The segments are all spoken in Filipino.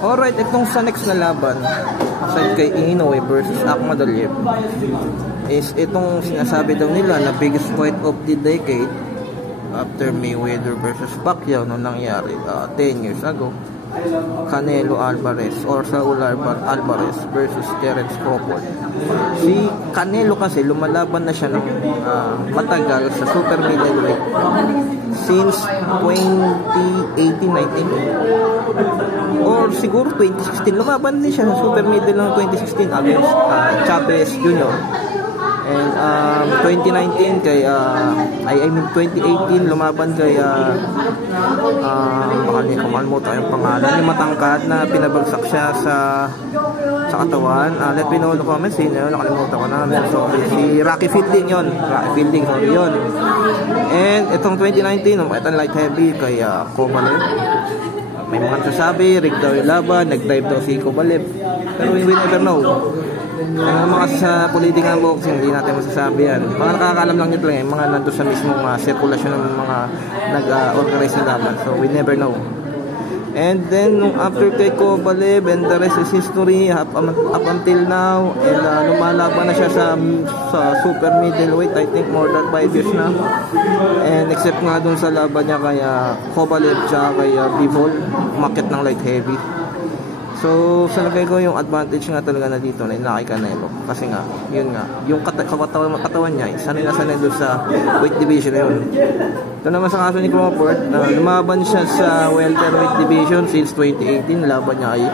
Alright, itong sa next na laban, aside kay Inoue versus Akhmadaliev, is itong sinasabi daw nila na biggest fight of the decade after Mayweather versus Pacquiao nung nangyari 10 years ago. Canelo Alvarez or Saul Alvarez versus Terence Crawford. Si Canelo kasi lumalaban na siya ng matagal sa super middleweight since 2018 I think, or siguro 2016. Lumaban din siya sa super middle ng 2016 against Chavez Jr. And 2019 kay I mean 2018 lumaban kay makalimutan yung pangalan, yung matangkad na pinabagsak siya sa katawan. Let me know in the comments, nakalimutan ko na. Sorry, si Rocky Fielding yun. Rocky Fielding, sorry yun. And itong 2019 itong light heavy kay Kovalev. May mga nagsasabi rig daw yung laban, nag-dive daw si Kovalev, pero we never know. Mga sa politika ng boxing, hindi natin masasabi yan. Mga nakakaalam lang nito lang, mga nandun sa mismong sirkulasyon ng mga nag-organize ng laban. So we never know. And then after kay Kovalev, and the rest is history up until now. And lumalaban na siya sa super middleweight, I think more than 5 years na. And except nga dun sa laban niya kay Kovalev tsaka kay Bivol, umakyat ng light heavy. So, sa lagay ko yung advantage nga talaga na dito na kay Canelo. Kasi nga, yun nga, yung katawan niya, sanay na sanay doon sa weight division na yun. Ito naman sa kaso ni Crawford, lumaban siya sa welterweight division since 2018. Laban niya ay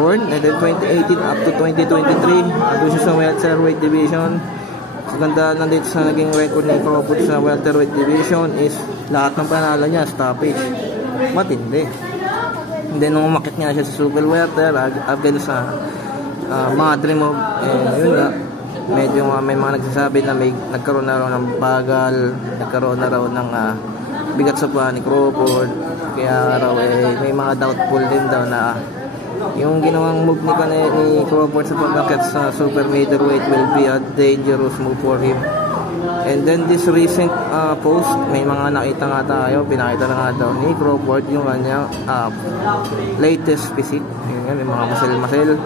Horn. And then 2018 up to 2023, doon siya sa welterweight division. Kaganda lang dito sa naging record ni Crawford sa welterweight division is lahat ng panalo niya, stoppage. Matindi. And then nung umakit nga siya sa super welter, after sa Madrid mo, yun nga, medyo may mga nagsasabi na nagkaroon na raw ng bagal, nagkaroon na raw ng bigat sa paa ni Crawford. Kaya raw may mga doubtful din daw na yung ginawang move ni Crawford sa pagkakit sa super middleweight will be a dangerous move for him. And then this recent post, may mga nakita nga tayo, pinakita na nga daw ni Crawford yung kanyang latest physique. Yun nga, may mga muscle.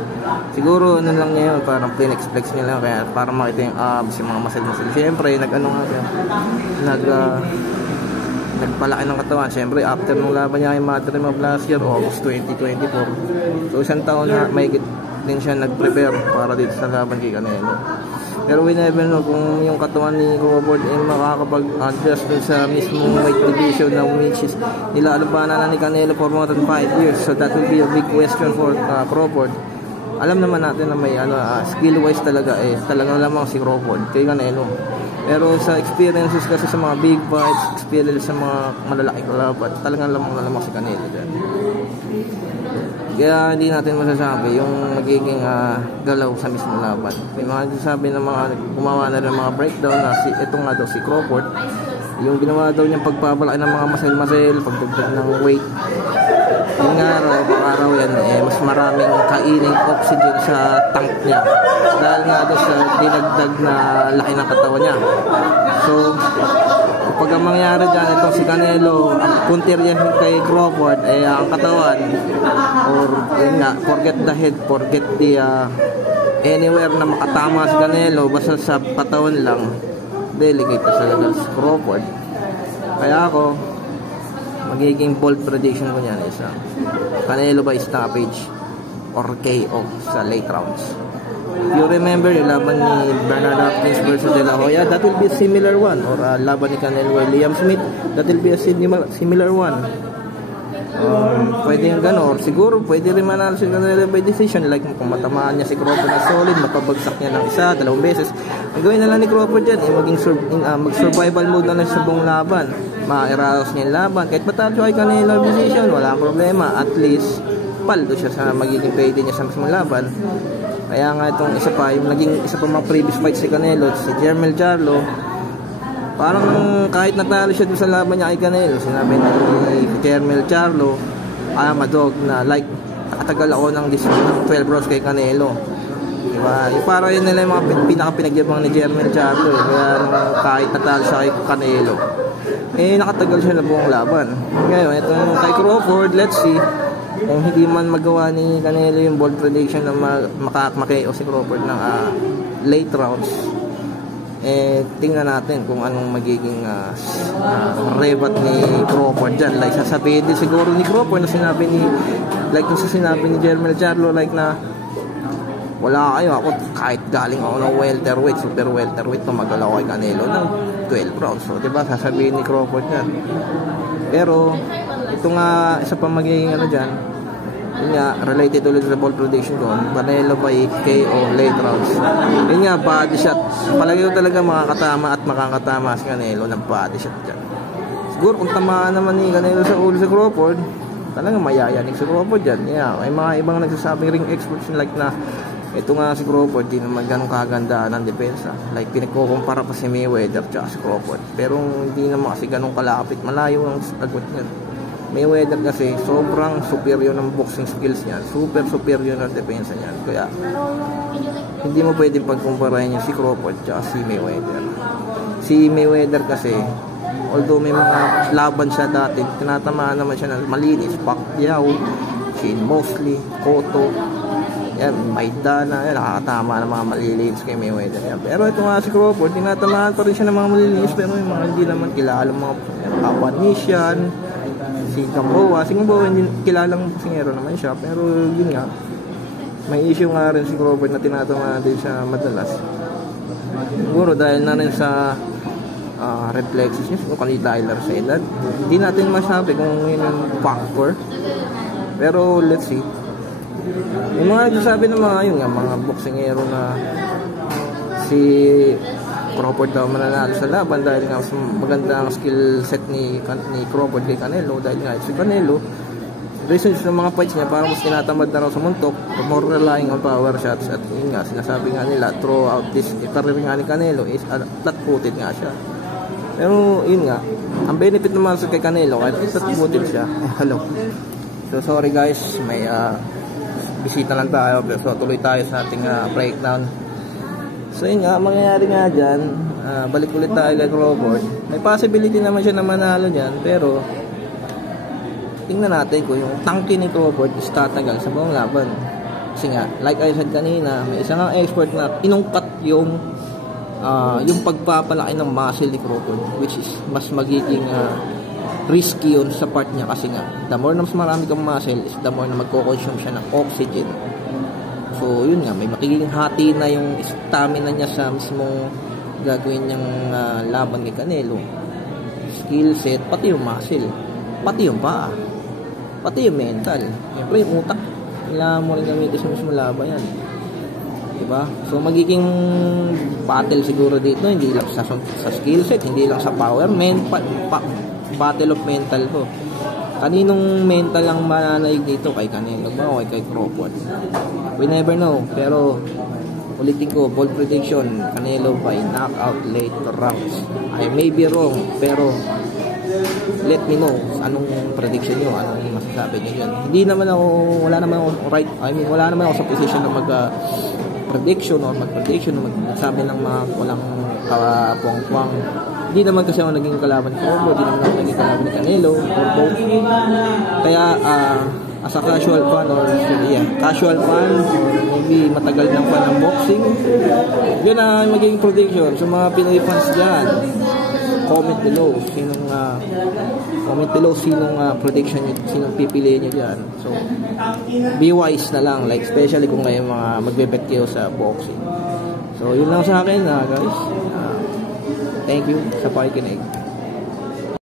Siguro ano lang niya yun, parang flex niya lang, kaya para makita yung abs, yung mga muscle. Siyempre, nagpalaki ng katawan. Siyempre, after nung laban niya kay Madrid of last year, August 2024. So, isang taon na may din siya nag-prepare para dito sa laban kay Canelo. Pero we never know kung yung katawan ni Crawford ay makakapag-adjust dun sa mismong weight division na which is nilalabanan na ni Canelo for more than 5 years. So that will be a big question for Crawford. Alam naman natin na may skill-wise talaga talagang lamang si Crawford kay Canelo. Pero sa experiences kasi sa mga big fights, experience sa mga malalaki kalaban, talagang lamang si Canelo dyan. Kaya hindi natin masasabi yung magiging galaw sa mismo laban. May mga nagsasabi ng mga gumawa na ng mga breakdown na ito nga daw si Crawford, yung ginawa daw niyang pagpapalaki ng mga muscle, pagdagdag ng weight. Yung nga raw, yan mas maraming kaining oxygen sa tank niya dahil nga daw sa dinagdag na laki ng katawan niya. So kapag ang mangyari dyan, itong si Canelo, ang counter yan kay Crawford ang katawan, or yun nga, forget the head, forget the anywhere na makatama si Canelo, basta sa katawan lang, delicate talaga si Crawford. Kaya ako, magiging bold prediction ko niyan is Canelo by stoppage or KO sa late rounds. If you remember yung laban ni Bernard Hopkins versus De La Hoya, that will be a similar one. Or laban ni Canelo Liam Smith, that will be a similar one. Pwede yung gano'n, or siguro pwede rin manalo si Canelo by decision, like kung matamaan niya si Crawford na solid, mapabagsak niya ng isa, 2 beses. Ang gawin na lang ni Crawford dyan, mag-survival mode na lang sa buong laban, ma-eraos niya yung laban, kahit matalo kay Canelo decision, wala problema, at least paldo siya sa magiging pwede niya sa mismong laban. Kaya nga itong isa pa, yung naging isa pa mga previous fight si Canelo, si Jermel Charlo, parang kahit natalo siya dun sa laban niya kay Canelo, sinabi ni Jermel Charlo, madog na like, nakatagal ako ng 12 rounds kay Canelo. Diba? Yung parang yun nila yung mga pinaka-pinagyabang ni Jermel Charlo. Kaya kahit natalo siya kay Canelo, nakatagal siya na buong laban. Ngayon, itong kay Crawford, let's see. kung hindi man magawa ni Canelo yung bold prediction na maka-KO si Crawford ng late rounds, tingnan natin kung anong magiging rebat ni Crawford dyan. Like sasabihin din siguro ni Crawford na sinabi ni Jermel Charlo, like na wala kayo, ako kahit galing ako ng welterweight, super welterweight, tumagal ako kay Canelo ng 12 rounds. So diba sasabihin ni Crawford yan. Pero ito nga isa pa magiging dyan, yun nga, related ulit sa ball prediction ko, Canelo by KO late rounds. Yun nga, body shot. Palagi ko talaga makakatama at makakatama si Canelo ng body shot dyan. Siguro kung tamaan naman ni Canelo sa ulo sa Crawford, talaga mayayanig si Crawford dyan. Yeah, may mga ibang nagsasabing ring experts like na ito nga si Crawford, di naman ganun kagandaan ng depensa. Like pinagkukumpara pa si Mayweather tsaka si Crawford. Pero hindi naman kasi ganun kalapit. Malayo ang agwat niya. Mayweather kasi sobrang superior ng boxing skills niya. Super superior ng depensa niya. Kaya hindi mo pwedeng pagkumparahin yung si Crawford tsaka si Mayweather. Si Mayweather kasi, although may mga laban siya dati, tinatamaan naman siya ng malinis. Pacquiao, Shane Mosley, Cotto, yan, Maidana, yan, nakakatama ng mga malilinis kay Mayweather. Yan. Pero ito nga si Crawford, tinatamaan pa rin siya ng mga malilinis, pero yung mga hindi naman kilala, mga Papanisian, si Gamboa. Si Gamboa hindi kilalang boksingero naman siya, pero yun nga, may issue nga rin si Crawford na tinatamaan din siya madalas. Siguro dahil na rin sa reflexes niya, kung dahil sa edad. Hindi natin masabi kung yun yung factor, pero let's see. Yung mga nagsasabi ng mga yun nga, mga boksingero na si Crawford daw mananalo sa laban dahil nga maganda ang skill set ni Crawford kay Canelo, dahil nga si Canelo reasons ng mga fights niya parang mas tinatamad na raw sa muntok, more relying on power shots. At yun nga, sinasabi nga nila throughout this career nga ni Canelo is flat-footed nga siya. Pero yun nga, ang benefit naman sa kay Canelo kahit flat-footed siya. Hello. So sorry guys, may bisita lang tayo, pero so tuloy tayo sa ating breakdown. So yun nga, mangyayari nga dyan, balik ulit tayo kay Crawford. May possibility naman siya na manalo dyan, pero tingnan natin kung yung tangke ni Crawford is tatagal sa buong laban. Kasi nga, like I said kanina, may isang expert na inungkat yung pagpapalaki ng muscle ni Crawford, which is mas magiging risky yun sa part niya, kasi nga the more na mas marami kang muscle is the more na magko-consume siya ng oxygen. So yun nga, may makiking hati na yung stamina niya sa mismong gagawin niyang laban kay Canelo. Skill set, pati yung muscle, pati yung paa, pati yung mental. Siyempre yung utak, kailangan mo rin gamitin sa mismong laban yan, diba? So magiging battle siguro dito, hindi lang sa skill set, hindi lang sa power, battle of mental to. Kaninong mental ang mananaig dito, kay Canelo ba o kay Crawford? We never know. Pero ulitin ko, bold prediction, Canelo by knockout late rounds. I may be wrong, pero let me know anong prediction nyo, anong masasabi nyo yun. Hindi naman ako, wala naman ako right, wala naman ako sa position na mag-prediction or mag-prediction o magsabi ng mga walang kapuang-puang. Hindi naman kasi ako naging kalaban ko, hindi naman ako naging kalaban ni Canelo or both. Kaya as a casual fan or casual fan or maybe matagal ng fan ng boxing, yun ang magiging prediction. So mga Pinoy fans dyan, comment below sinong prediction nyo, sinong pipiliin nyo dyan. So be wise na lang, like especially kung kayo mga magbe-bet kayo sa boxing. So yun lang sa akin guys. Thank you sa pakikinig.